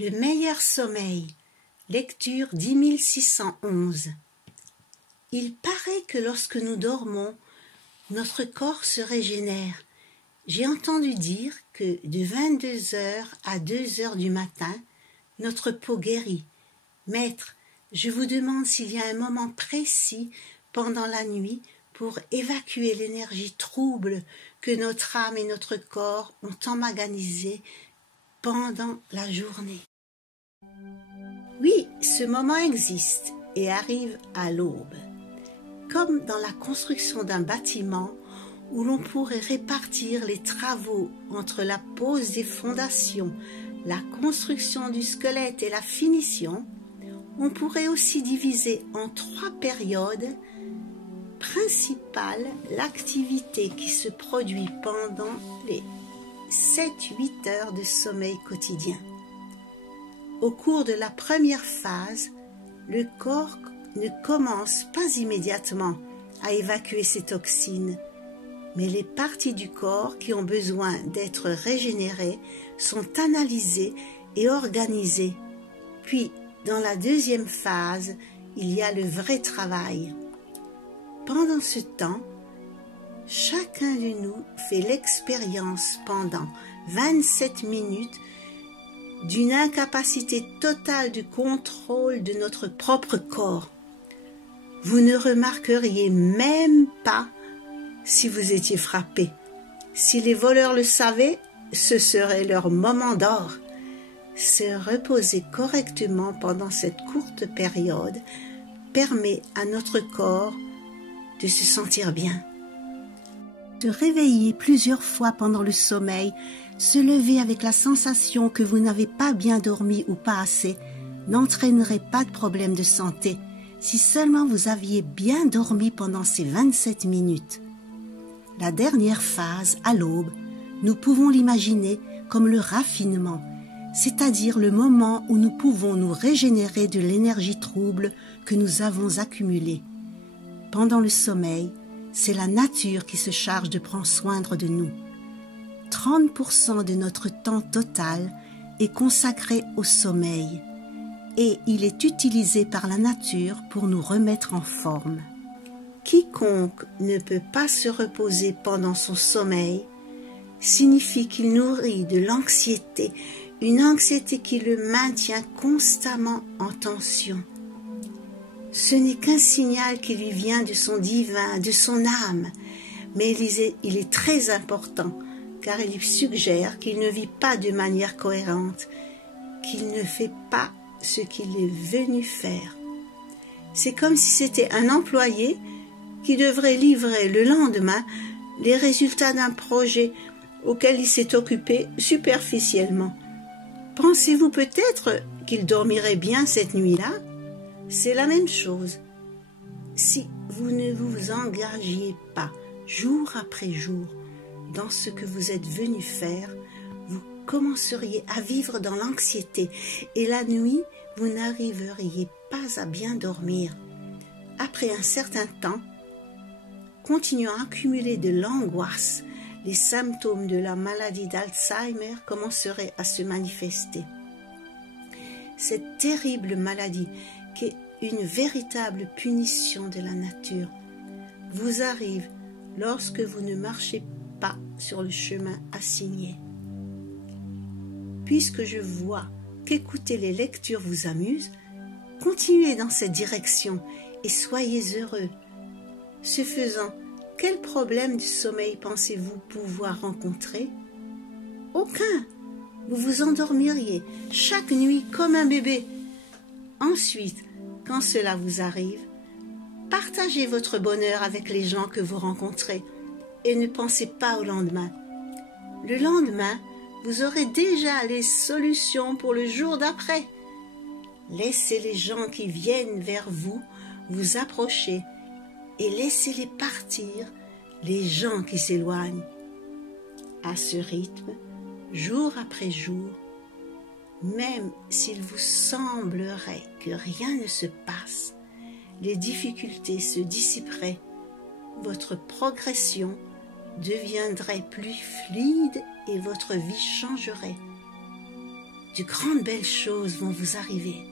Le meilleur sommeil. Lecture 10611. Il paraît que lorsque nous dormons, notre corps se régénère. J'ai entendu dire que de 22h à 2h du matin, notre peau guérit. Maître, je vous demande s'il y a un moment précis pendant la nuit pour évacuer l'énergie trouble que notre âme et notre corps ont emmagasiné pendant la journée. Oui, ce moment existe et arrive à l'aube. Comme dans la construction d'un bâtiment où l'on pourrait répartir les travaux entre la pose des fondations, la construction du squelette et la finition, on pourrait aussi diviser en 3 périodes principales l'activité qui se produit pendant les 7-8 heures de sommeil quotidien. Au cours de la première phase, le corps ne commence pas immédiatement à évacuer ses toxines, mais les parties du corps qui ont besoin d'être régénérées sont analysées et organisées. Puis, dans la deuxième phase, il y a le vrai travail. Pendant ce temps, chacun de nous fait l'expérience pendant 27 minutes d'une incapacité totale de contrôle de notre propre corps. Vous ne remarqueriez même pas si vous étiez frappé. Si les voleurs le savaient, ce serait leur moment d'or. Se reposer correctement pendant cette courte période permet à notre corps de se sentir bien. Se réveiller plusieurs fois pendant le sommeil, se lever avec la sensation que vous n'avez pas bien dormi ou pas assez, n'entraînerait pas de problème de santé si seulement vous aviez bien dormi pendant ces 27 minutes. La dernière phase, à l'aube, nous pouvons l'imaginer comme le raffinement, c'est-à-dire le moment où nous pouvons nous régénérer de l'énergie trouble que nous avons accumulée. Pendant le sommeil, c'est la nature qui se charge de prendre soin de nous. 30% de notre temps total est consacré au sommeil et il est utilisé par la nature pour nous remettre en forme. Quiconque ne peut pas se reposer pendant son sommeil signifie qu'il nourrit de l'anxiété, une anxiété qui le maintient constamment en tension. Ce n'est qu'un signal qui lui vient de son divin, de son âme, mais il est très important car il suggère qu'il ne vit pas de manière cohérente, qu'il ne fait pas ce qu'il est venu faire. C'est comme si c'était un employé qui devrait livrer le lendemain les résultats d'un projet auquel il s'est occupé superficiellement. Pensez-vous peut-être qu'il dormirait bien cette nuit-là? C'est la même chose. Si vous ne vous engagiez pas jour après jour dans ce que vous êtes venu faire, vous commenceriez à vivre dans l'anxiété et la nuit, vous n'arriveriez pas à bien dormir. Après un certain temps, continuant à accumuler de l'angoisse, les symptômes de la maladie d'Alzheimer commenceraient à se manifester. Cette terrible maladie, qui est une véritable punition de la nature, vous arrive lorsque vous ne marchez pas sur le chemin assigné. Puisque je vois qu'écouter les lectures vous amuse, continuez dans cette direction et soyez heureux. Ce faisant, quel problème de sommeil pensez-vous pouvoir rencontrer? Aucun. Vous vous endormiriez chaque nuit comme un bébé. Ensuite, quand cela vous arrive, partagez votre bonheur avec les gens que vous rencontrez et ne pensez pas au lendemain. Le lendemain, vous aurez déjà les solutions pour le jour d'après. Laissez les gens qui viennent vers vous vous approcher et laissez-les partir, les gens qui s'éloignent. À ce rythme, jour après jour, même s'il vous semblerait que rien ne se passe, les difficultés se dissiperaient, votre progression deviendrait plus fluide et votre vie changerait. de grandes belles choses vont vous arriver.